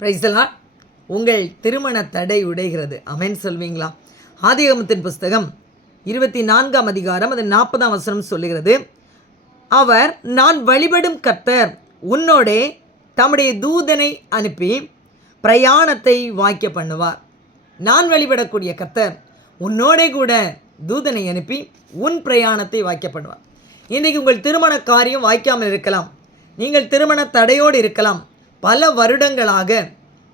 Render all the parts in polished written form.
Praise the Lord. உங்கள் திருமண தடை உடைகிறது. அமேன் சொல்வீங்களா? ஆதியாகமத்தின் புஸ்தகம் 24ஆம் அதிகாரம் அது 40ஆம் வசனம் சொல்லுகிறது, அவர் நான் வழிபடும் கர்த்தர் உன்னோடே தம்முடைய தூதனை அனுப்பி பிரயாணத்தை வாய்க்க பண்ணுவார். நான் வழிபடக்கூடிய கர்த்தர் உன்னோடே கூட தூதனை அனுப்பி உன் பிரயாணத்தை வாய்க்க பண்ணுவார். இன்றைக்கு உங்கள் திருமண காரியம் வாய்க்காமல் இருக்கலாம். நீங்கள் திருமண தடையோடு இருக்கலாம். பல வருடங்களாக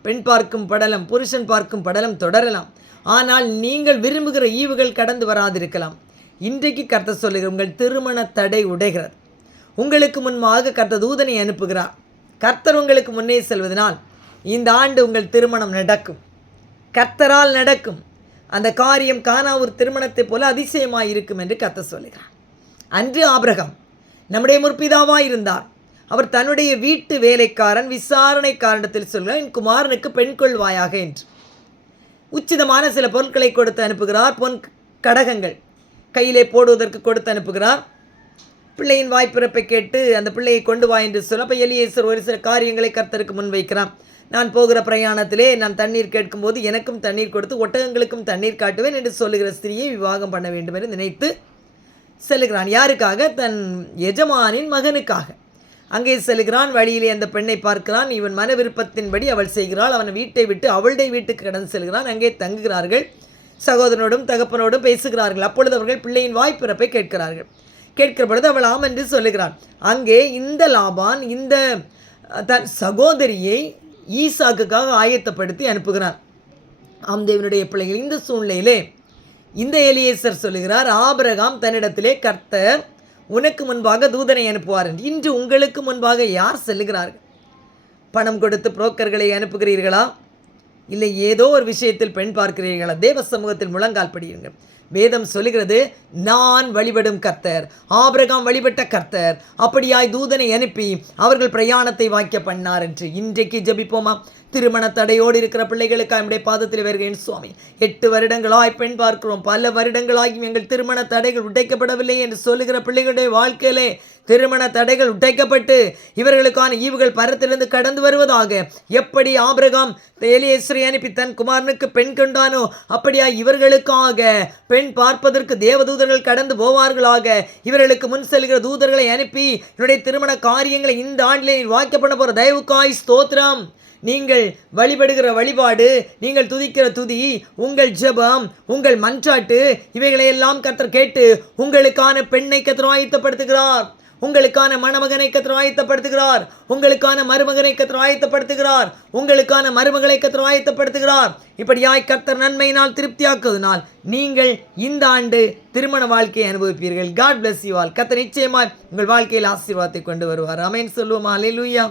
பெண் பார்க்கும் படலம், புருஷன் பார்க்கும் படலம் தொடரலாம். ஆனால் நீங்கள் விரும்புகிற ஈவுகள் கடந்து வராதிருக்கலாம். இன்றைக்கு கர்த்தர் சொல்லுகிற உங்கள் திருமண தடை உடைகிறது. உங்களுக்கு முன்பாக கர்த்தர் தூதனை அனுப்புகிறார். கர்த்தர் உங்களுக்கு முன்னே செல்வதனால் இந்த ஆண்டு உங்கள் திருமணம் நடக்கும். கர்த்தரால் நடக்கும். அந்த காரியம் கானாவூர் திருமணத்தை போல அதிசயமாக இருக்கும் என்று கர்த்தர் சொல்லுகிறார். அன்று ஆபிரகாம் நம்முடைய முற்பிதாவாக இருந்தார். அவர் தன்னுடைய வீட்டு வேலைக்காரன் விசாரணைக்காரனிடத்தில் சொல்கிறார், என் குமாரனுக்கு பெண் கொள்வாயாக என்று. உச்சிதமான சில பொருட்களை கொடுத்து அனுப்புகிறார். பொன் கடகங்கள் கையிலே போடுவதற்கு கொடுத்து அனுப்புகிறார். பிள்ளையின் வாய்ப்பிறப்பை கேட்டு அந்த பிள்ளையை கொண்டு வா என்று சொல்ல, அப்போ எலியேசர் ஒரு சில காரியங்களை கர்த்தருக்கு முன்வைக்கிறான். நான் போகிற பிரயாணத்திலே நான் தண்ணீர் கேட்கும்போது எனக்கும் தண்ணீர் கொடுத்து ஒட்டகங்களுக்கும் தண்ணீர் காட்டுவேன் என்று சொல்லுகிற ஸ்திரியை விவாகம் பண்ண வேண்டும் என்று நினைத்து செல்கிறான். யாருக்காக? தன் எஜமானின் மகனுக்காக. அங்கே செல்கிறான். வழியிலே அந்த பெண்ணை பார்க்கிறான். இவன் மன விருப்பத்தின்படி அவள் செய்கிறாள். அவன் வீட்டை விட்டு அவளுடைய வீட்டுக்கு கடந்து செல்கிறான். அங்கே தங்குகிறார்கள். சகோதரனோடும் தகப்பனோடும் பேசுகிறார்கள். அப்பொழுது அவர்கள் பிள்ளையின் வாய்ப்பிறப்பை கேட்கிறார்கள். கேட்கிற பொழுது அவள் ஆம் என்று சொல்லுகிறான். அங்கே இந்த லாபான் இந்த தன் சகோதரியை ஈசாக்குக்காக ஆயத்தப்படுத்தி அனுப்புகிறான். ஆம் தேவனுடைய பிள்ளைகள், இந்த சூழ்நிலையிலே இந்த எலியேசர் சொல்லுகிறார், ஆபிரகாம் தன்னிடத்திலே கர்த்தர் உனக்கு முன்பாக தூதனை அனுப்புவார் என்று. இன்று உங்களுக்கு முன்பாக யார் செல்லுகிறார்கள்? பணம் கொடுத்து புரோக்கர்களை அனுப்புகிறீர்களா? இல்லை ஏதோ ஒரு விஷயத்தில் பெண் பார்க்கிறீர்களா? தேவ சமூகத்தில் முழங்கால் படியுங்கள். வேதம் சொல்லுகிறது, நான் வழிபடும் கர்த்தர், ஆபிரகாம் வழிபட்ட கர்த்தர் அப்படியாய் தூதனை அனுப்பி அவர்கள் பிரயாணத்தை வாய்க்க பண்ணார் என்று. இன்றைக்கு ஜெபிப்போமா? திருமண தடையோடு இருக்கிற பிள்ளைகளுக்கு நம்முடைய பாதத்தில் வருகிறேன் சுவாமி. 8 வருடங்களாய் பெண் பார்க்கிறோம். பல வருடங்களாகியும் எங்கள் திருமண தடைகள் உடைக்கப்படவில்லை என்று சொல்லுகிற பிள்ளைகளுடைய வாழ்க்கையிலே திருமண தடைகள் உடைக்கப்பட்டு இவர்களுக்கான ஈவுகள் பரத்திலிருந்து கடந்து வருவதாக. எப்படி ஆபிரகாம் எலியேசரை அனுப்பி தன் குமாரனுக்கு பெண் கொண்டானோ அப்படியா இவர்களுக்காக பெண் பார்ப்பதற்கு தேவதூதர்கள் கடந்து போவார்களாக. இவர்களுக்கு முன் செல்கிற தூதர்களை அனுப்பி என்னுடைய திருமண காரியங்களை இந்த ஆண்டிலே வாய்க்க பண்ண போகிற தயவுக்காய் ஸ்தோத்திரம். நீங்கள் வழிபடுகிற வழிபாடு, நீங்கள் துதிக்கிற துதி, உங்கள் ஜெபம், உங்கள் மன்றாட்டு இவைகளையெல்லாம் கர்த்தர் கேட்டு உங்களுக்கான பெண்ணை கர்த்தர் ஆயத்தப்படுத்துகிறார். உங்களுக்கான மணமகனை கர்த்தர் ஆயத்தப்படுத்துகிறார். உங்களுக்கான மருமகனை கர்த்தர் ஆயத்தப்படுத்துகிறார். உங்களுக்கான மருமகளை கர்த்தர் ஆயத்தப்படுத்துகிறார். இப்படியாய் கர்த்தர் நன்மையினால் திருப்தியாக்குவதனால் நீங்கள் இந்த ஆண்டு திருமண வாழ்க்கையை அனுபவிப்பீர்கள். God bless you all. கர்த்தர் நிச்சயமாய் உங்கள் வாழ்க்கையில் ஆசீர்வாதத்தை கொண்டு வருவார். ஆமென் சொல்லுவோமா? அல்லேலூயா.